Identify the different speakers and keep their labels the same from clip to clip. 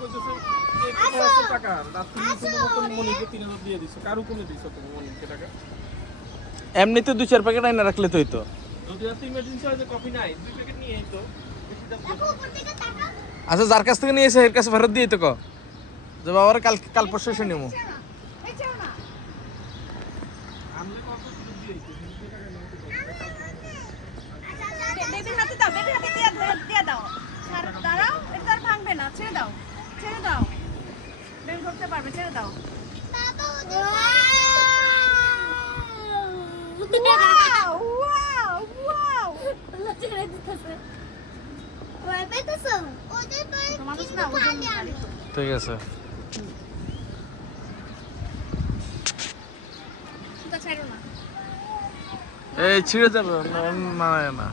Speaker 1: কইতেছে যে কোথায় আছে টাকা মনিকে তিন হাজার দিয়ে দিছো। কারও কোনে দিছো তুমি মনিকে টাকা?
Speaker 2: এমনিতে দুই চার প্যাকেট আইনা রাখলে তোই তো
Speaker 1: যদি রাতে ইমার্জেন্সি হয় যে কফি নাই দুই প্যাকেট নিয়ে তো বেশি দাম
Speaker 2: আচ্ছা যার কাছ থেকে নিয়েছে এর কাছে ফেরত দিয়ে তো ক। যে বাবার কাল কাল পরশু এসে নেব।
Speaker 3: এই চাও না
Speaker 1: আমরা কত সুযোগ দিয়েছি দুই টাকা নিয়ে তো
Speaker 3: বেবির হাতে দাও বেবির হাতে দিয়ে ধরে দিয়ে দাও আর দাঁড়াও এটা আর ভাঙবে না ছেড়ে দাও ছেড়ে দাও বের করতে পারবে ছেড়ে দাও ওয়াও ওয়াও ওয়াও মানুষ না ওজন ছাড়ো না
Speaker 2: এই ছিঁড়ে যাবে না- মানায় না।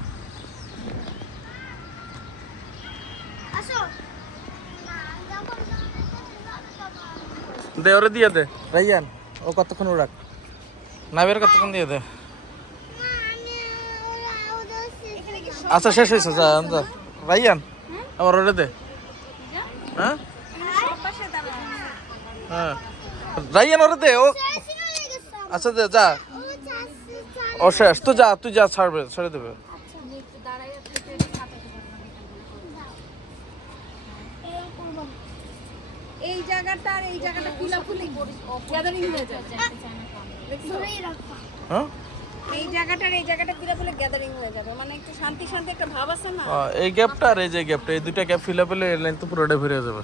Speaker 2: দে ওরে দিয়ে দে। রাইয়ান ও কতক্ষণ রাখ নাবের কতক্ষণ দিয়ে দে। আচ্ছা শেষ হয়েছে যা যা। রাইয়ান আবার ওরে দে। হ্যাঁ?
Speaker 3: দাঁড়াও
Speaker 2: হ্যাঁ। রাইয়ান ওরে দে ও আচ্ছা দে যা। ও শেষ তুই যা তুই যা ছাড়বে ছেড়ে দেবে।
Speaker 3: এই জায়গাটা আর এই জায়গাটা ফুলাফুলি গ্যাদারিং হয়ে যায়।
Speaker 2: হ্যাঁ?
Speaker 3: এই জায়গাটা আর এই জায়গাটা ফুলাফুলি গ্যাদারিং হয়ে যাবে। মানে একটু শান্তি শান্তি একটা ভাব আছে না?
Speaker 2: এই গ্যাপটা আর এই যে গ্যাপটা এই দুইটা গ্যাপ ফিল আপ হলে তো পুরোটা ফিরে যাবে।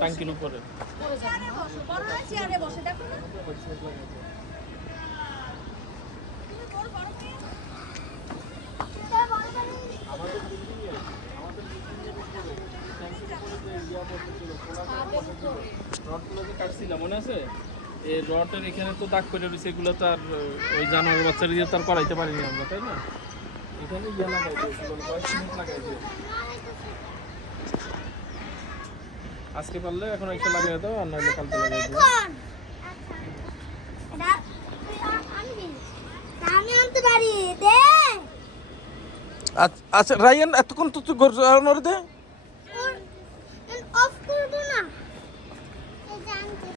Speaker 1: ট্যাঙ্কির উপরে যে ইয়া বসেছিল রডগুলো যে কাটছিলাম মনে আছে? এই রডের এখানে তো দাগ পড়ে রয়েছে, এগুলো তো আর ওই জানোয়ার বাচ্চারা দিয়ে তো আর করাইতে পারিনি আমরা, তাই না? এখানে ইয়া লাগাই দিয়েছি কয়েক মিনিট লাগাই দিও আজকে পারলে এখন একটা লাগিয়ে দাও আর নাহলে কালকে দিও।
Speaker 3: দে।
Speaker 2: আচ্ছা- আচ্ছা রাইয়ান এতক্ষণ তো তুই ঘর দে।